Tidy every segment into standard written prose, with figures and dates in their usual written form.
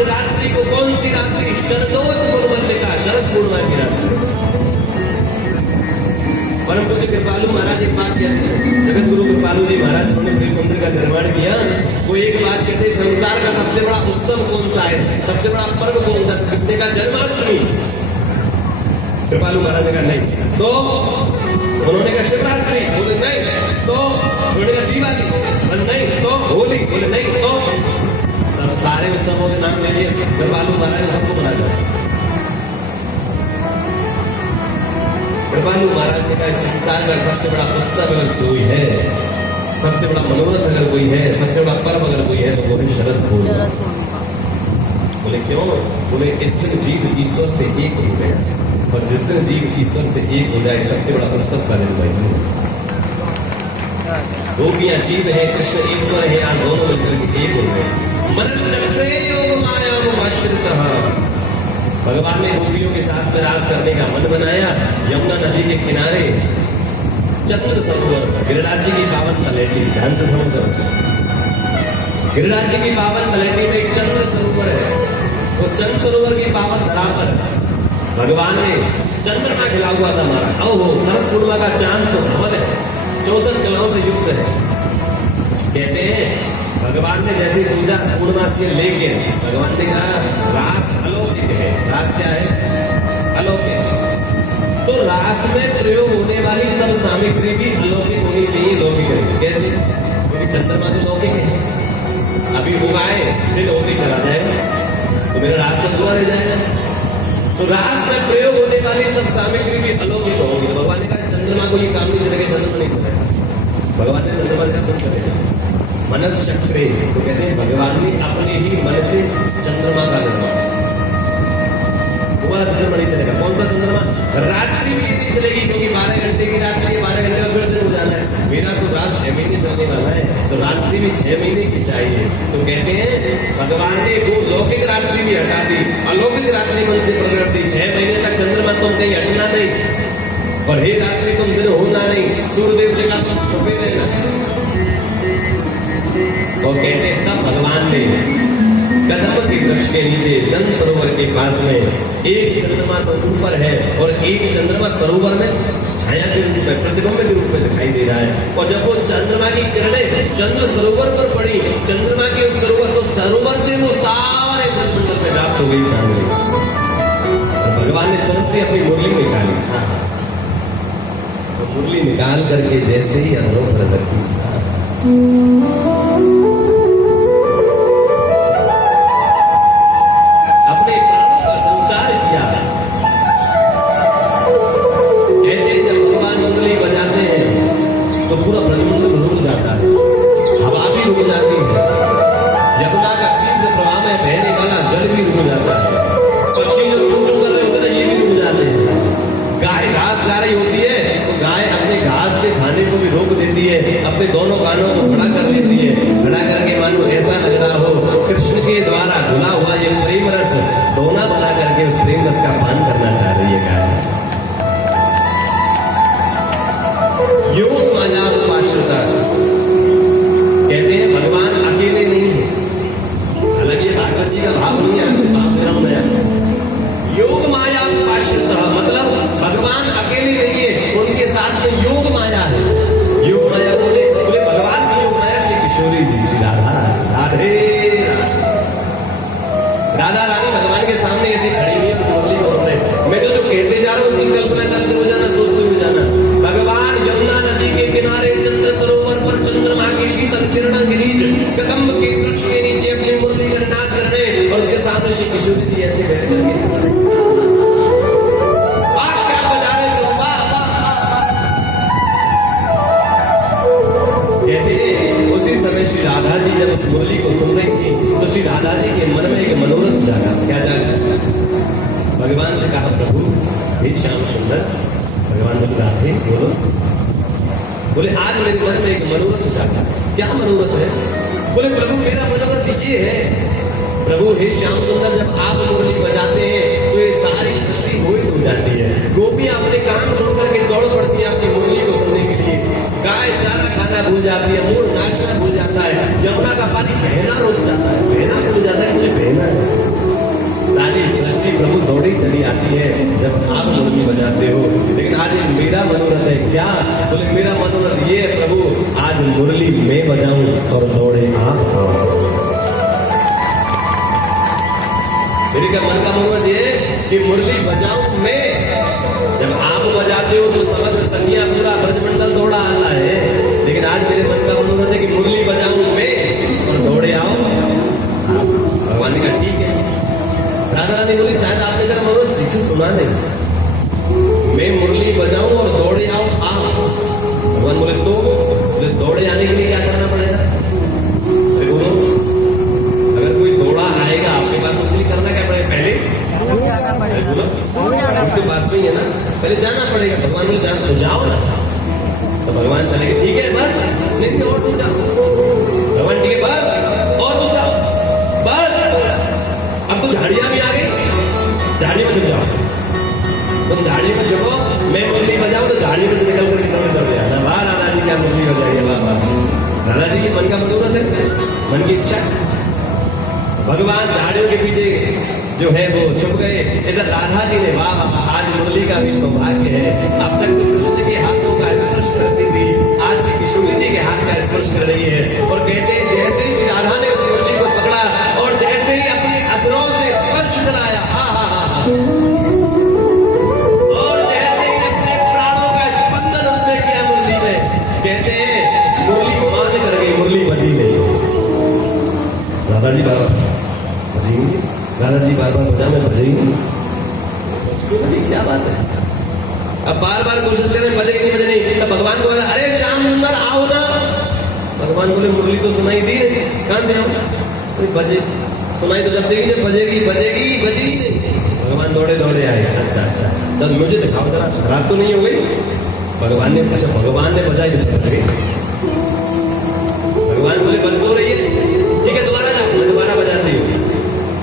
आज रात्रि को कौन सी रात्रि? शरदोत्सव मल्लिका, शरद पूर्णिमा की रात्रि। परम पूज्य कृपालु महाराज एक बात कहते हैं, जगत गुरु कृपालु जी महाराज उन्होंने प्रेम मंदिर का निर्माण किया। वो एक बात कहते हैं, संसार का सबसे बड़ा उत्सव कौन सा है, सबसे बड़ा पर्व कौन सा? किसने का? जन्माष्टमी। कृपालु महाराज ने कहा नहीं, तो उन्होंने कहा शिवरात्रि, बोले नहीं, तो उन्होंने कहा दिवाली, बोले नहीं, तो होली, बोले नहीं, तो सब सारे उत्सवों के नाम ले लिए। कृपालु महाराज ने सबको बता दिया। कृपालु महाराज ने कहा संसार का सबसे बड़ा उत्सव अगर कोई है, सबसे बड़ा मनोरथ अगर कोई है, सबसे बड़ा पर्व अगर कोई है, तो वो है शरद पूर्णिमा। बोले क्यों? बोले इस दिन जीव ईश्वर से एक हो गया, और जिस दिन जीव ईश्वर से एक हो जाए सबसे बड़ा उत्सव का दिन वही है। गोपियां जीव है, कृष्ण ईश्वर है, यहाँ दोनों मिलकर के एक हो गए। मनश्चक्रे योग मायाश्रितः, भगवान ने गोपियों के साथ में रास करने का मन बनाया। यमुना नदी के किनारे चंद्र सरोवर, गिरिराज जी की पावन तलेटी, ध्यान से समझो, गिरिराज जी की पावन तलेटी में एक चंद्र सरोवर है। वो चंद्र सरोवर की पावन धरा पर भगवान ने चंद्रमा खिला हुआ था हमारा। ओहो, शरद पूर्णिमा का चांद तो धवल है, 64 कलाओं से युक्त है। कहते हैं भगवान ने जैसे सोचा पूर्णिमा से लेके, भगवान ने कहा रास अलौकिक है। रास क्या है? अलौकिक। तो रास में प्रयोग होने वाली सब सामग्री भी अलौकिक होनी चाहिए, लौकिक है। कैसे? क्योंकि चंद्रमा तो लौकिक है, अभी उगाए दिन होते चला जाएगा, तो मेरा रास तो पूरा रह जाएगा। तो रास में प्रयोग होने वाली सब सामग्री भी अलौकिक होगी। तो भगवान ने कहा चंद्रमा को ये काम नहीं चलेगा, चंद्रमा नहीं चलेगा। भगवान ने चंद्रमा का कुछ चलेगा। मनश्चक्रे, तो कहते हैं भगवान ने अपने ही मन से चंद्रमा का निर्माण। तुम्हारा चंद्रमा नहीं चलेगा। कौन सा चंद्रमा? रात्रि भी नहीं चलेगी, क्योंकि 12 घंटे की रात्रि, 12 घंटे का फिर दिन हो जाना है। मेरा तो रात 6 महीने चलने वाला है, तो रात्रि भी 6 महीने की चाहिए। तो कहते हैं भगवान ने वो लौकिक रात्रि भी हटा दी, अलौकिक रात्रि मन से प्रकट दी। 6 महीने तक चंद्रमा तुम कहीं हटना नहीं, और हे रात्रि तुम दिन होना नहीं, सूर्यदेव से कहा तुम छुपे रहना। और कहते हैं तब भगवान ने कदम के वृक्ष के नीचे चंद्र सरोवर के पास में एक चंद्रमा तो ऊपर है, और एक चंद्रमा सरोवर में छाया के रूप में, प्रतिबिंब के रूप में दिखाई दे रहा है। और जब वो चंद्रमा की किरणें चंद्र सरोवर पर पड़ी, चंद्रमा के उस सरोवर, तो सरोवर से वो सारे ब्रह्मांड में प्राप्त हो गई चांदनी। और भगवान ने तुरंत ही अपनी मुरली निकाली। तो मुरली निकाल करके जैसे ही अधरों पर रखी, अपने प्राणों का संचार किया। कहते हैं जब भगवान मुरली बजाते हैं तो पूरा ब्रह्मांड रुक जाता है, हवा भी रुक जाती है, यमुना का तीव्र प्रवाह में बहने वाला जल भी रुक जाता है, पक्षी जो चुन चुन कर रहे होते हैं ये भी रुक जाते हैं। गाय घास खा रही होती है तो गाय अपने घास के खाने को भी रोक देती है, अपने दोनों कानों को खड़ा कर लेती है, खड़ा करके मानो ऐसा लग रहा हो कृष्ण के द्वारा धुला हुआ ये प्रेम रस सोना बना करके उस प्रेम रस का पान करना चाह रही है गाय। योग माया उपाश्रिता, कहते हैं भगवान अकेले नहीं है। हालांकि ये भागवत जी का भाव नहीं है, योग माया उपाश्रिता मतलब भगवान अकेले नहीं है, उनके साथ में योग माया है। योग माया बोले भगवान की योग माया श्री किशोरी जी, श्री राधा राधे राधा रानी भगवान के सामने ऐसे खड़ी हुई है, मुरली को सुन रहे। मैं जो कहते जा रहा हूँ उसकी कल्पना करते हो जाना, सोचते हो जाना। भगवान यमुना नदी के किनारे चंद्र सरोवर पर चंद्रमा की शीतल किरणों के नीचे कदम्ब के वृक्ष के नीचे अपनी मुरली कर नाच रहे, और उसके सामने श्री किशोरी जी ऐसे बैठ करके श्री राधा जी जब उस मुरली को सुन रही थी तो श्री राधा जी के मन में एक मनोरथ जागा। क्या जागा? भगवान से कहा प्रभु हे श्याम सुंदर, भगवान बोले राधे बोलो। बोले आज मेरे मन में एक मनोरथ जागा। क्या मनोरथ है? बोले प्रभु मेरा मनोरथ ये है, प्रभु हे श्याम सुंदर जब आप मुरली बजाते हैं तो ये सारी सृष्टि मोहित हो जाती है। गोपियां अपने काम छोड़ करके दौड़ पड़ती है अपनी मुरली को सुनने के लिए। गाय चारा खाना भूल जाती है, मोर नाचना भूल जाता है, यमुना का पानी बहना रुक जाता है, बहना भूल जाता है, मुझे बहना है। मेरे का मन का मनोरथ ये कि मुरली बजाऊं मैं। जब आप बजाते हो तो समग्र सखियां पूरा ब्रजमंडल दौड़ा आता है, लेकिन आज मेरे मन का मनोरथ है कि मुरली बजाऊं मैं और दौड़े आओ। भगवान ने कहा ठीक है। राधा रानी बोली शायद आपने मेरा मनोरथ ठीक से सुना नहीं, मैं मुरली बजाऊं और दौड़े आओ आप। भगवान बोले तो दौड़े आने के लिए क्या करना पड़ेगा? बोलो अगर कोई दौड़ा आएगा आपके पास कुछ नहीं करना क्या पड़ेगा? पहले बोलो आपके पास में ही है ना, पहले जाना पड़ेगा। भगवान बोले जान तो जाओ ना, तो भगवान चले गए ठीक है बस नहीं और तुम जाओ। भगवान ठीक है बस और तुम जाओ बस। अब तो झाड़ियां भी आ गई, झाड़ी में छुप जाओ। तुम झाड़ी में छुपो, मैं मुरली बजाऊं तो झाड़ी में से निकल कर किधर निकल जाना। वाह राधा जी क्या मुरली बजाइए, वाह वाह। राधा जी की मन का मनोरथ है, मन की इच्छा। भगवान झाड़ियों के पीछे जो है वो छुप गए। इधर राधा जी ने वाह वाह आज मुरली का भी सौभाग्य है। अब तक तो कृष्ण के हाथों का स्पर्श करती थी, आज श्री किशोरी जी के हाथ का स्पर्श कर रही है। और कहते हैं जैसे ही श्री राधा ने उस मुरली को पकड़ा और जैसे ही अपने अधरों से स्पर्श कराया, हा हा हा और जैसे ही अपने प्राणों का स्पंदन उसने किया मुरली में, कहते हैं मुरली मान कर गई, मुरली बजी नहीं। राधा जी बाबा बजेंगे, राधा जी बार बार बजा में बजेंगे, क्या बात है। अब बार बार कोशिश करें बजे नहीं बजे नहीं, तब भगवान को बोला अरे श्याम सुंदर आओ ना। भगवान बोले मुरली तो सुनाई दी नहीं, कहां से आऊं? बजे सुनाई तो जब देगी जब बजेगी, बजेगी बजी नहीं। भगवान दौड़े दौड़े आए, अच्छा अच्छा तब मुझे दिखाओ जरा, रात तो नहीं हो गई? भगवान ने पूछा, भगवान ने बजाई तो बज गई। भगवान बोले बज हो रही है ठीक है दोबारा जाओ, मैं दोबारा बजाती हूँ।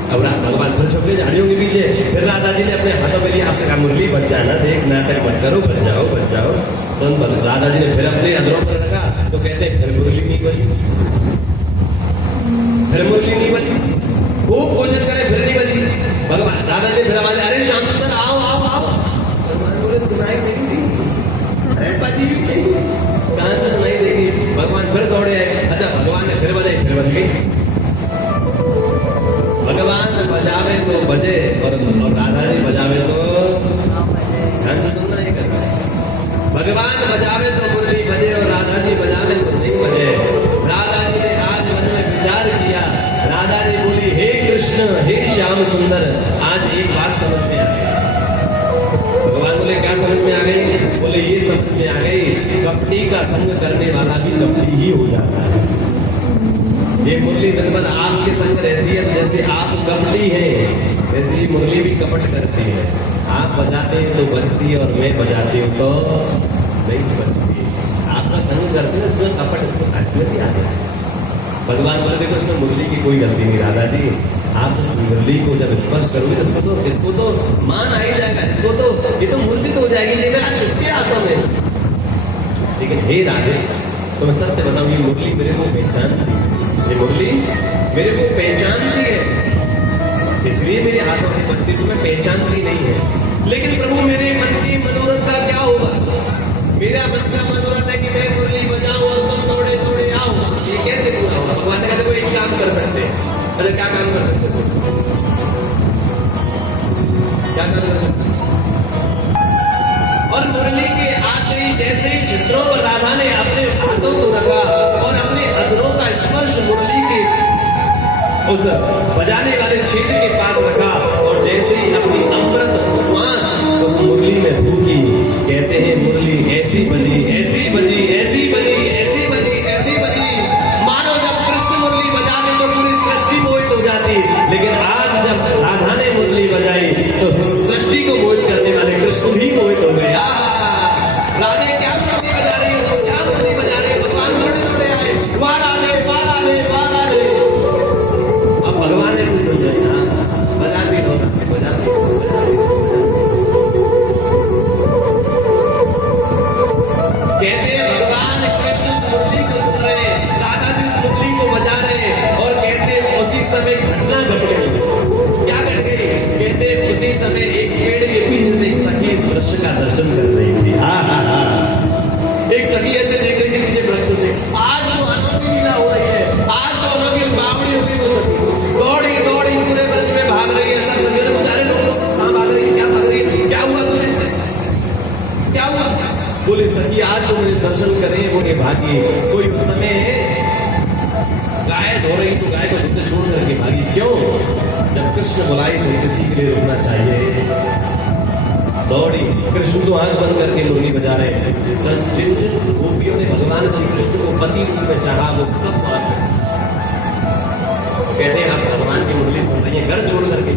अब भगवान फिर छुप गए झाड़ियों के पीछे। फिर राधा जी ने अपने हाथों में लिया, आपसे कहा मुरली बज जाना, देख नाटक मत करो, बज जाओ बज जाओ। तो राधा जी ने फिर अपने अधरों पर रखा, तो कहते हैं फिर मुरली नहीं बजी, फिर मुरली नहीं बजी। खूब कोशिश करें फिर नहीं बजी। भगवान राधा जी फिर आवाज, अरे श्याम सुंदर आओ आओ आओ। भगवान बोले सुनाई नहीं दी, अरे बजी नहीं, कहां से सुनाई देगी? भगवान फिर दौड़े आए, अच्छा भगवान ने फिर बजाई, फिर बज गई। भगवान बजावे तो बजे और राधा जी बजावे तो ध्यान से सुनना ही करना है। भगवान बजावे तो मुरली बजे और राधा जी बजावे तो नहीं बजे। राधा जी ने आज मन में विचार किया, राधा जी बोली हे कृष्ण हे श्याम सुंदर, आज एक बात समझ में आ गई। भगवान बोले क्या समझ में आ गई? बोले ये समझ में आ गई कपटी का संग करने वाला भी कपटी ही हो जाता है। ये मुरली निर्मल आपके संग रहती है, जैसे आप कपटी हैं वैसे ही मुरली भी कपट करती है। आप बजाते हैं तो बजती है और मैं बजाती हूँ तो नहीं बजती। आपका संग करते हैं इसमें कपट, इसमें खासियत ही आ जाए। भगवान बोले देखो इसमें मुरली की कोई गलती नहीं राधा जी, आप उस मुरली को जब स्पर्श करोगे तो इसको तो मान आ ही जाएगा, इसको तो ये तो मूर्छित हो जाएगी, लेकिन इसके हाथों में। लेकिन हे राधे तो मैं सबसे बताऊं ये मुरली मेरे को पहचानती है, ये मुरली मेरे को पहचानती है, इसलिए मेरे हाथों से बजती, तो मैं पहचानती नहीं है। लेकिन प्रभु मेरे मन की मनोरथ का क्या होगा? मेरा मन का मनोरथ है कि मैं मुरली बजाऊं और तुम दौड़े दौड़े आओ, ये कैसे पूरा होगा? भगवान ने कहा एक काम कर सकते हैं। अरे क्या काम कर सकते थे? क्या काम कर सकते? और मुरली के आते ही जैसे ही चित्रों पर राधा ने अपने हाथों को रखा और अपने अधरों का स्पर्श मुरली के उस बजाने वाले क्षेत्र के पास रखा और जैसे ही अपनी अमृत श्वास उस मुरली में फूकी, कहते हैं मुरली ऐसी बनी ऐसी बनी ऐसी बनी ऐसी बनी ऐसी बनी, मानो जब कृष्ण मुरली बजाते तो पूरी सृष्टि मोहित हो जाती। लेकिन आज जब राधा ने मुरली बजाई तो सृष्टि को मोहित करने वाले कृष्ण भी मोहित हो गए। राधे क्या मुरली बजा रही हो, क्या मुरली बजा रही है? भगवान दौड़े दौड़े आए, वाह राधे वाह राधे वाह राधे। अब भगवान ने समझा बजाती हो बजाती हो। कृष्ण बुलाए तो किसी के लिए रुकना चाहिए। दौड़ी, कृष्ण तो आंख बंद करके मुरली बजा रहे हैं। जिन जिन गोपियों ने भगवान श्री कृष्ण को पति रूप में चाहा वो सब वहां पे कहते हैं आप भगवान की मुरली सुन रही हैं, घर छोड़ करके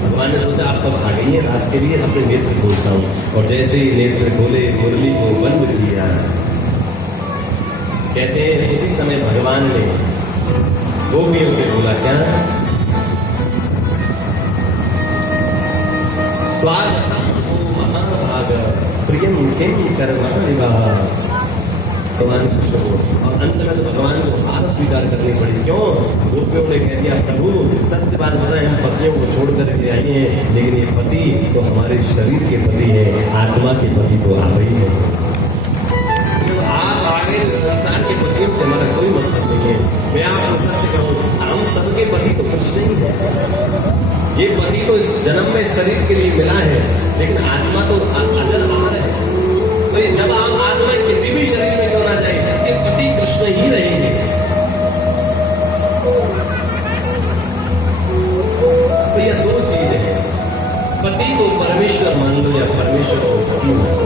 भगवान ने सोचा आप सब आ गई हैं रास के लिए, अपने नेत्र खोलता हूँ। और जैसे ही नेत्र खोले मुरली को बंद किया, कहते हैं उसी समय भगवान ने गोपियों से बोला क्या, स्वागतम हो महाभाग प्रियम किम कर्मणि भगवान कृष्ण को। और अंत में तो भगवान को हार स्वीकार करनी पड़ी। क्यों? गोपियों ने कह दिया प्रभु सबसे बात बताएं, हम पतियों को छोड़ करके आई हैं, लेकिन ये पति तो हमारे शरीर के पति है, आत्मा के पति तो आप ही है। जब आप आगे तो संसार के पतियों से हमारा कोई मतलब नहीं है। मैं आपको सच कहूँ, हम सबके पति तो कुछ नहीं है। ये पति तो इस जन्म में शरीर के लिए मिला है, लेकिन आत्मा तो अजर अमर है। तो ये जब आप आत्मा किसी भी शरीर में क्यों ना जाए, इसके पति कृष्ण ही रहेंगे। तो ये दो चीजें हैं, पति को परमेश्वर मान लो या परमेश्वर को पति मान लो।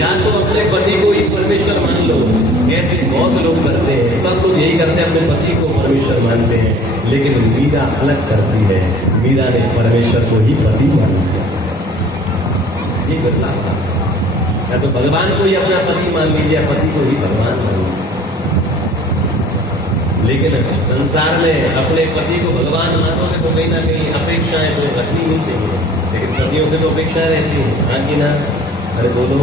या तो अपने पति को ही परमेश्वर मान लो, ऐसे बहुत लोग करते हैं, सब लोग यही करते हैं, अपने पति को परमेश्वर मानते हैं। लेकिन मीरा अलग करती है, मीरा ने परमेश्वर को ही पति मान लिया। ये बदलाव था, या तो भगवान को ही अपना पति मान लीजिए, पति को ही भगवान मान लीजिए। लेकिन संसार में अपने पति को भगवान मानोगे तो कहीं ना कहीं अपेक्षाएं तो रखनी नहीं चाहिए, लेकिन पतियों से तो अपेक्षा रहती है। हाँ कि ना? अरे बोलो,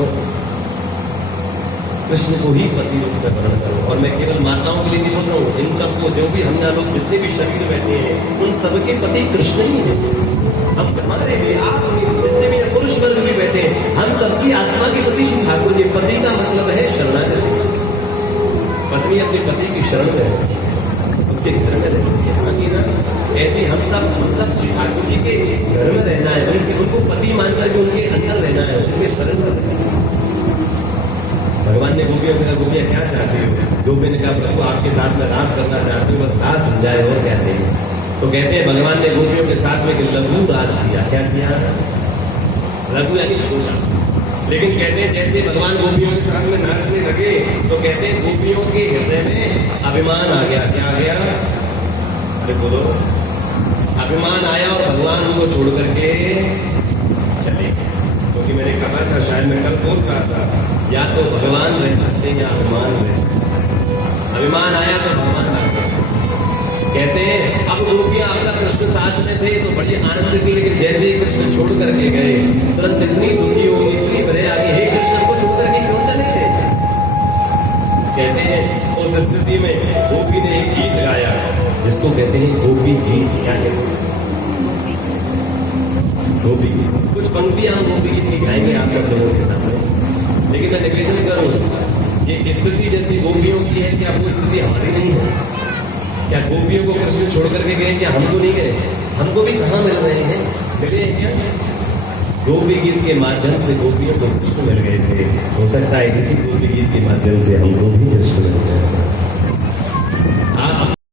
कृष्ण को ही पति रूप में ग्रहण करो। और मैं केवल माताओं के लिए नहीं बोल रहा हूँ, इन सबको जो भी हम लोग जितने भी शरीर बैठे हैं, उन सबके पति कृष्ण ही है। हम हमारे लिए आप जितने भी पुरुष वर्ग भी बैठे हैं, हम सबकी आत्मा के पति श्री ठाकुर जी। पति का मतलब है शरणागति। पत्नी अपने पति की शरण में उसके शरण में रहती है। ऐसे हम सब श्री ठाकुर जी के घर में रहना है, उनको पति मानकर के उनके अंदर रहना है, उनके शरण में रहना है। भगवान ने गोपियों से कहा, गोपियां क्या चाहती हो? गोपी ने कहा प्रभु आपके साथ में रास करना चाहती हूँ, बस रास हो जाए और क्या चाहिए। तो कहते हैं भगवान ने गोपियों के साथ में लघु रास किया। क्या किया? लघु यानी छोटा। लेकिन कहते हैं जैसे भगवान गोपियों के साथ में नाचने लगे तो कहते हैं गोपियों के हृदय में अभिमान आ गया। क्या आ गया? अरे बोलो, अभिमान आया और भगवान उनको छोड़ करके चले। क्योंकि मैंने कहा था, शायद मैं कल बोल रहा था, या तो भगवान रह सकते हैं या अभिमान रह सकते। अभिमान आया तो भगवान आ गया। कहते हैं अब गोपियां अपना कृष्ण साथ में थे तो बड़ी आनंद की, लेकिन जैसे ही कृष्ण छोड़ करके गए तुरंत इतनी दुखी हो, इतनी भरे आगे, हे कृष्ण को छोड़ करके क्यों चले थे? कहते हैं उस स्थिति में गोपी ने एक गीत गाया जिसको कहते हैं गोपी गीत। क्या कहते हैं? गोपी गीत। कुछ पंक्तियां हम गोपी गीत की गाएंगे आप सब लोगों के सामने, लेकिन मैं निवेदन करूं, ये स्थिति जैसी गोपियों की है, क्या वो स्थिति हमारी नहीं है? क्या गोपियों को कृष्ण छोड़ करके गए? क्या हम तो नहीं गए? हमको भी कहाँ मिल रहे हैं? मिले हैं क्या? गोपी गीत के माध्यम से गोपियों को कृष्ण मिल गए थे। हो सकता है इसी गोपी गीत के माध्यम से हमको भी कृष्ण